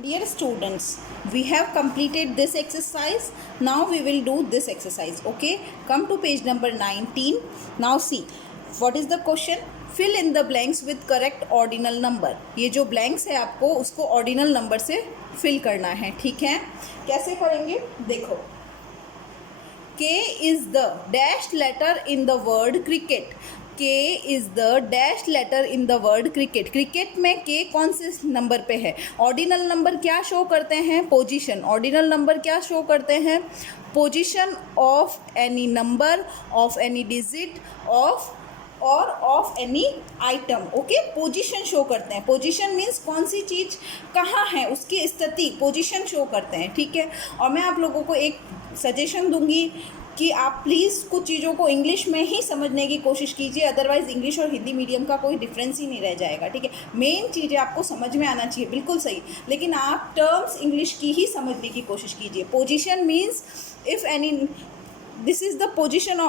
Dear students, we have completed this exercise. Now we will do this exercise. Okay, come to page number 19. Now see, what is the question? Fill in the blanks with correct ordinal number. ये जो blanks है आपको उसको ordinal number से fill करना है, ठीक है? कैसे करेंगे? देखो, K is the dashed letter in the word cricket. K is the dashed letter in the word cricket. Cricket में K कौन से नंबर पे है? ऑर्डिनल नंबर क्या शो करते हैं? पोजीशन. ऑर्डिनल नंबर क्या शो करते हैं? Position of any number, of any digit, of और of any item. Okay, position show करते हैं. पोजीशन मीन्स कौन सी चीज़ कहाँ है, उसकी स्थिति, पोजीशन शो करते हैं, ठीक है. और मैं आप लोगों को एक सजेशन दूंगी कि आप प्लीज़ कुछ चीज़ों को इंग्लिश में ही समझने की कोशिश कीजिए, अदरवाइज़ इंग्लिश और हिंदी मीडियम का कोई डिफरेंस ही नहीं रह जाएगा, ठीक है. मेन चीज़ें आपको समझ में आना चाहिए, बिल्कुल सही, लेकिन आप टर्म्स इंग्लिश की ही समझने की कोशिश कीजिए. Position means if any, this is the position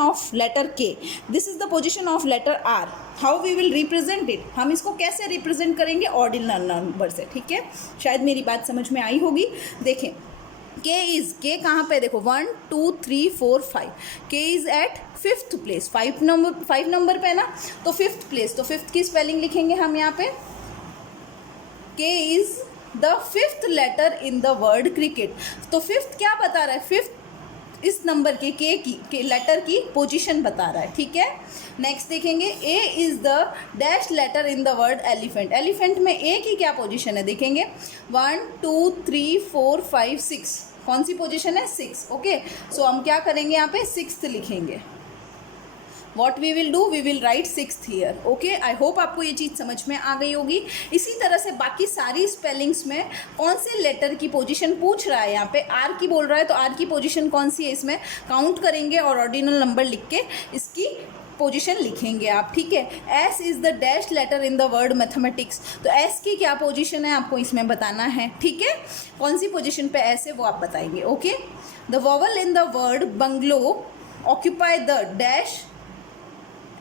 of letter K, this is the position of letter R. how we will represent it? हम इसको कैसे रिप्रेजेंट करेंगे? ऑर्डिनल नंबर से, ठीक है. शायद मेरी बात समझ में आई होगी. देखें, K कहाँ पे? देखो 1 2 3 4 5. K is at 5th place. 5 number पे है ना, तो 5th प्लेस. तो 5th की स्पेलिंग लिखेंगे हम यहाँ पे. K is the 5th letter in the word cricket. तो 5th क्या बता रहा है? 5th इस नंबर के के लेटर की पोजीशन बता रहा है, ठीक है. नेक्स्ट देखेंगे, A is the dash letter in the word elephant. Elephant में A की क्या पोजीशन है? देखेंगे 1 2 3 4 5 6. कौन सी पोजीशन है? 6. ओके, सो हम क्या करेंगे यहाँ पे? 6th लिखेंगे. What we will do? We will write 6th year. Okay, I hope आपको ये चीज़ समझ में आ गई होगी. इसी तरह से बाकी सारी स्पेलिंग्स में कौन से लेटर की पोजीशन पूछ रहा है. यहाँ पे आर की बोल रहा है, तो आर की पोजीशन कौन सी है इसमें काउंट करेंगे और ऑर्डिनल नंबर लिख के इसकी पोजीशन लिखेंगे आप, ठीक है. S is the dash letter in the word mathematics. तो एस की क्या पोजीशन है आपको इसमें बताना है, ठीक है. कौन सी पोजीशन पे एस है वो आप बताएंगे. Okay, the vowel in the word bungalow occupy the dash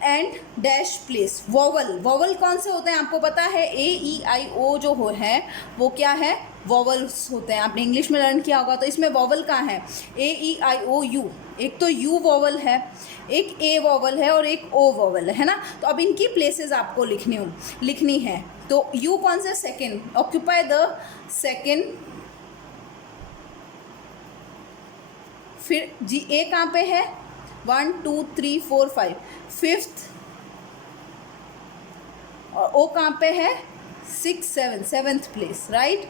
and dash place. Vowel कौन से होते हैं आपको पता है? A E I O जो है वो क्या है? वॉवल्स होते हैं. आपने इंग्लिश में लर्न किया होगा. तो इसमें वॉवल कहाँ है? A E I O U. एक तो U वॉवल है, एक A वॉवल है और एक O वॉवल है ना. तो अब इनकी प्लेसेस आपको लिखनी है. तो U कौन से? सेकेंड. Occupy the second. फिर जी A कहाँ पे है? 1 2 3 4 5. 5th. और O कहाँ पे है? 6 7. 7th place, right.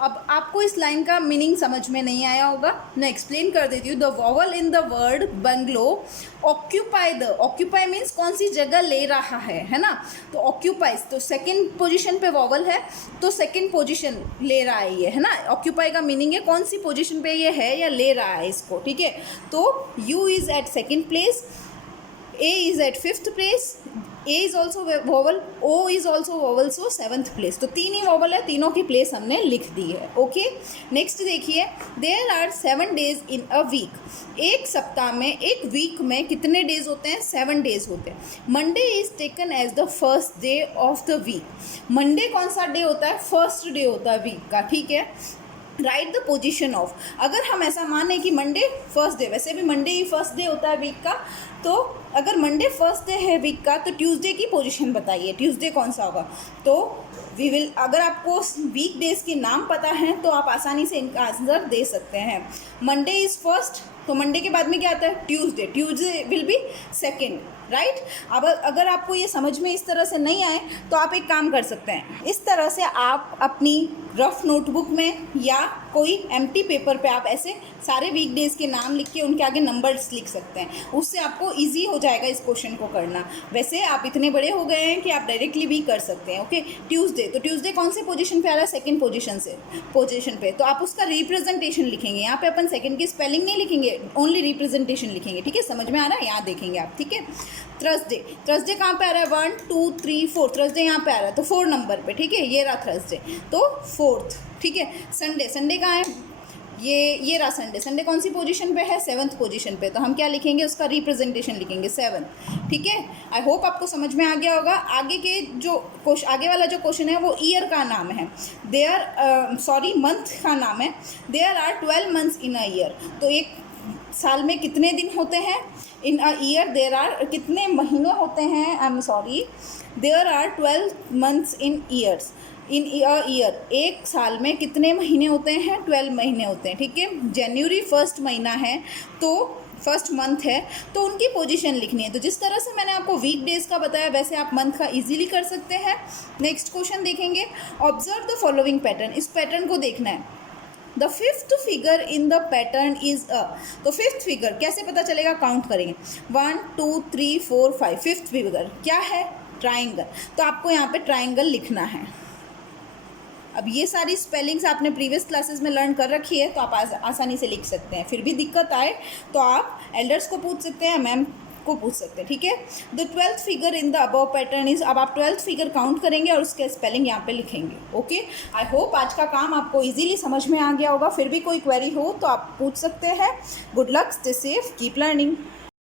अब आपको इस लाइन का मीनिंग समझ में नहीं आया होगा, मैं एक्सप्लेन कर देती हूँ. The vowel in the word bungalow occupy the. Occupy means कौन सी जगह ले रहा है ना. तो ऑक्यूपाइज, तो सेकंड पोजीशन पे वॉवल है, तो सेकंड पोजीशन ले रहा है ये, है ना. ऑक्यूपाई का मीनिंग है कौन सी पोजीशन पे ये है या ले रहा है इसको, ठीक है. तो U is at second place, A is at 5th place, A is also vowel, O is also vowel, so 7th place. तो तीन ही वॉवल है, तीनों की प्लेस हमने लिख दी है. ओके, नेक्स्ट देखिए, there are 7 days in a week. एक सप्ताह में, एक वीक में कितने डेज होते हैं? 7 days होते हैं. Monday is taken as the first day of the week. Monday कौन सा डे होता है? फर्स्ट डे होता है वीक का, ठीक है. Right the position of. अगर हम ऐसा माने कि मंडे फर्स्ट डे, वैसे भी मंडे ही फर्स्ट डे होता है वीक का, तो अगर मंडे फर्स्ट डे है वीक का तो ट्यूसडे की पोजीशन बताइए. ट्यूसडे कौन सा होगा? तो वी विल, अगर आपको वीक डेज के नाम पता हैं तो आप आसानी से इनका आंसर दे सकते हैं. मंडे इज़ फर्स्ट, तो मंडे के बाद में क्या आता है? Tuesday. Tuesday will be second, right. अब अगर आपको ये समझ में इस तरह से नहीं आए तो आप एक काम कर सकते हैं. इस तरह से आप अपनी रफ नोटबुक में या कोई एम्प्टी पेपर पे आप ऐसे सारे वीक डेज के नाम लिख के उनके आगे नंबर्स लिख सकते हैं. उससे आपको इजी हो जाएगा इस क्वेश्चन को करना. वैसे आप इतने बड़े हो गए हैं कि आप डायरेक्टली भी कर सकते हैं. ओके, ट्यूसडे, तो ट्यूसडे कौन से पोजीशन पे आ रहा है? सेकंड पोजीशन पे. तो आप उसका रिप्रेजेंटेशन लिखेंगे. यहाँ पे अपन सेकंड की स्पेलिंग नहीं लिखेंगे, ओनली रिप्रेजेंटेशन लिखेंगे, ठीक है. समझ में आ रहा है? यहाँ देखेंगे आप, ठीक है. थर्सडे कहाँ पे आ रहा है? 1 2 3 4. थर्सडे यहाँ पे आ रहा है तो 4 नंबर पे, ठीक है. ये रहा थर्सडे, तो 4th, ठीक है. संडे कहाँ है? ये रहा संडे। संडे कौन सी पोजीशन पे है? 7th पोजीशन पे। तो हम क्या लिखेंगे? उसका रिप्रेजेंटेशन लिखेंगे 7। ठीक है, आई होप आपको समझ में आ गया होगा। आगे वाला जो क्वेश्चन है वो ईयर का नाम है, मंथ का नाम है। There are 12 months in a year. तो एक साल में कितने दिन होते हैं? In a year there are, कितने महीने होते हैं? There are 12 months in years. In a year, एक साल में कितने महीने होते हैं? 12 महीने होते हैं। ठीक है, जनवरी फर्स्ट महीना है तो फर्स्ट मंथ है, तो उनकी पोजीशन लिखनी है। तो जिस तरह से मैंने आपको वीक डेज का बताया वैसे आप मंथ का इजीली कर सकते हैं। नेक्स्ट क्वेश्चन देखेंगे, ऑब्जर्व द फॉलोइंग पैटर्न। इस पैटर्न को देखना है। The fifth figure in the pattern is a. तो फिफ्थ फिगर कैसे पता चलेगा? काउंट करेंगे 1 2 3 4 5। फिफ्थ फिगर क्या है? ट्राइंगल। तो आपको यहाँ पे ट्राइंगल लिखना है। अब ये सारी स्पेलिंग्स आपने प्रीवियस क्लासेस में लर्न कर रखी है तो आप आसानी से लिख सकते हैं। फिर भी दिक्कत आए तो आप एल्डर्स को पूछ सकते हैं, मैम को पूछ सकते हैं। ठीक है, the 12th figure in the above pattern is. अब आप 12th फिगर काउंट करेंगे और उसके स्पेलिंग यहाँ पे लिखेंगे। ओके, आई होप आज का काम आपको इजीली समझ में आ गया होगा। फिर भी कोई क्वेरी हो तो आप पूछ सकते हैं। Good luck, stay safe, keep learning.